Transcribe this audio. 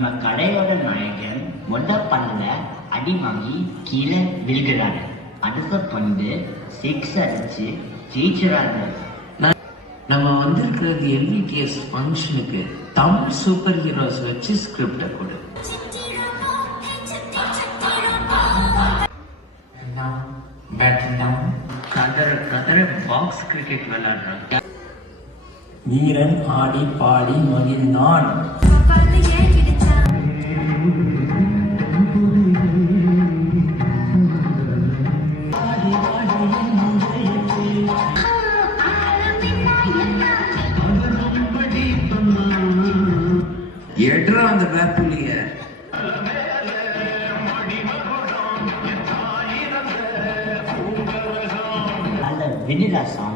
நம்ம கடையோட நாயகன் பண்ணல அடி வாங்கி கீழே விழுகிறாரு. அடுத்த பந்து 6 அடிச்சு ஜெயிச்சுறாரு. நம்ம வந்திருக்கிறது எல்விடிஎஸ் ஃபங்க்ஷனுக்கு தமிழ் சூப்பர் ஹீரோஸ் வச்சு ஸ்கிரிப்டை கொடு. கதற பாக்ஸ் கிரிக்கெட் விளையாடுறாங்க. வீரன் ஆடி பாடி மகிழ்ந்தான். எடுறா அந்த வேப்புலிய. அந்த வெண்ணிலா சாங்